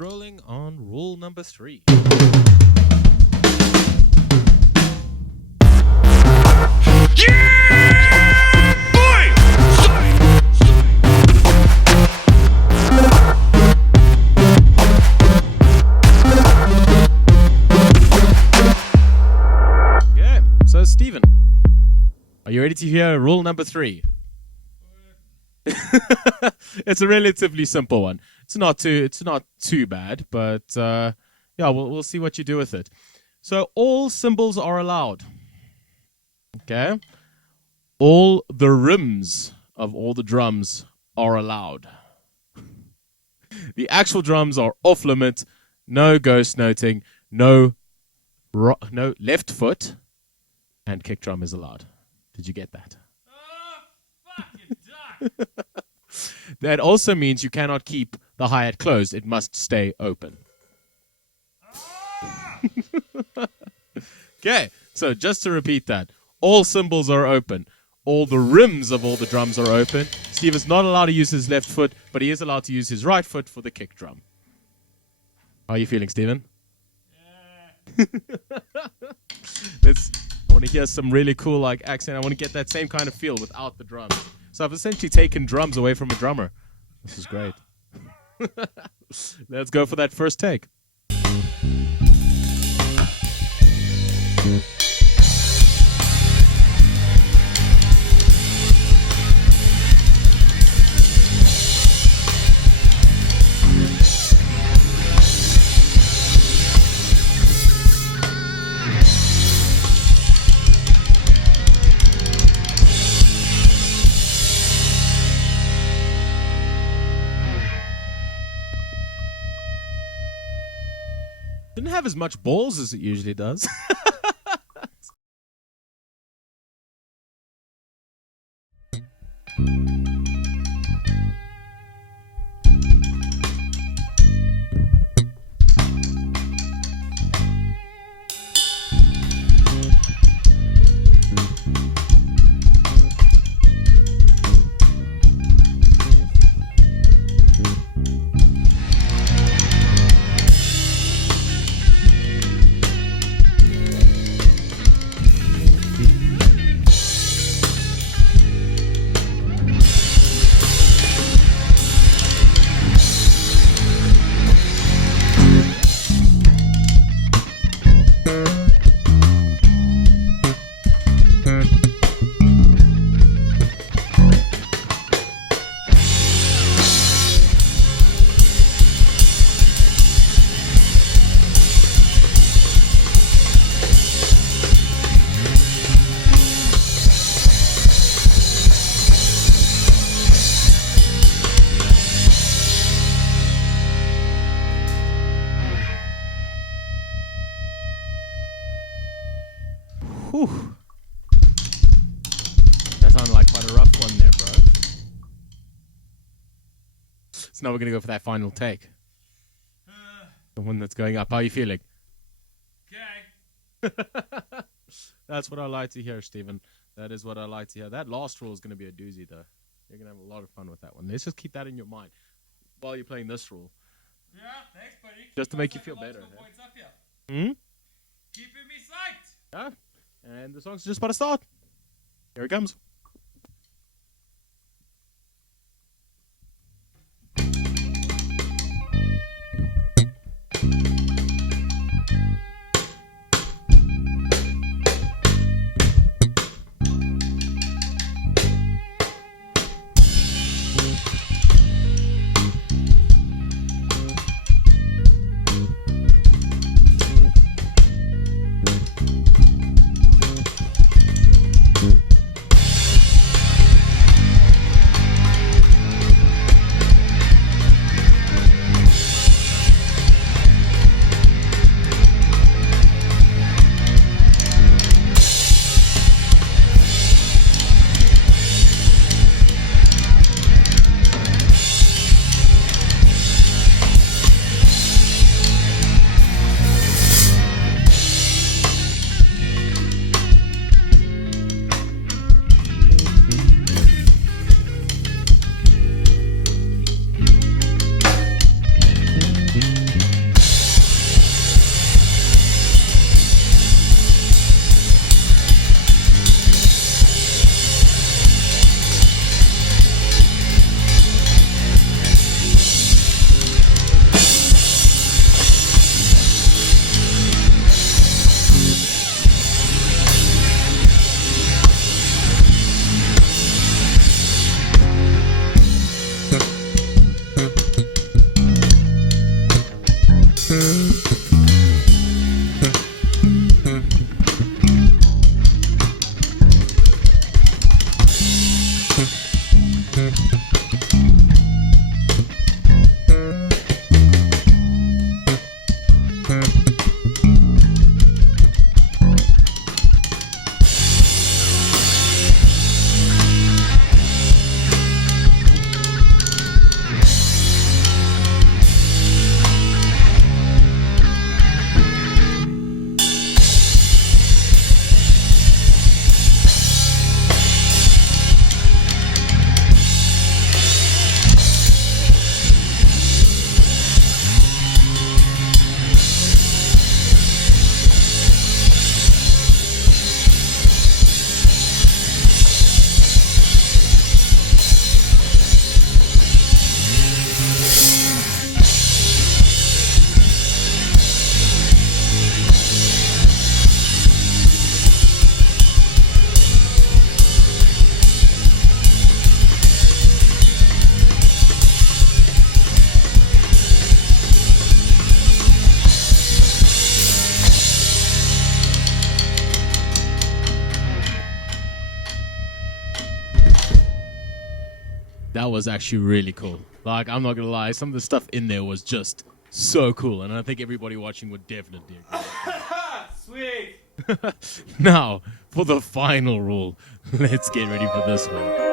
sound rolling on rule number 3. Yeah, so Stephen, are you ready to hear rule number 3? It's a relatively simple one. It's not too bad, but yeah, we'll see what you do with it. So all cymbals are allowed. Okay? All the rims of all the drums are allowed. The actual drums are off limit. No ghost noting. No left foot, and kick drum is allowed. Did you get that? That also means you cannot keep the hi-hat closed. It must stay open. Okay, so just to repeat that, all cymbals are open. All the rims of all the drums are open. Steve is not allowed to use his left foot, but he is allowed to use his right foot for the kick drum. How are you feeling, Steven? Yeah. I want to hear some really cool accent. I want to get that same kind of feel without the drums. So I've essentially taken drums away from a drummer. This is great. Let's go for that first take. Didn't have as much balls as it usually does. Whew. That sounded like quite a rough one there, bro. So now we're going to go for that final take. The one that's going up. How are you feeling? Okay. That's what I like to hear, Stephen. That is what I like to hear. That last rule is going to be a doozy, though. You're going to have a lot of fun with that one. Let's just keep that in your mind while you're playing this rule. Yeah, thanks, buddy. Just to make you feel better. Points up here. Hmm? Keeping me psyched. Yeah. And the song's just about to start. Here it comes. that was actually really cool. Like, I'm not gonna lie, some of the stuff in there was just so cool, and I think everybody watching would definitely agree. Sweet. Now, for the final rule, let's get ready for this one.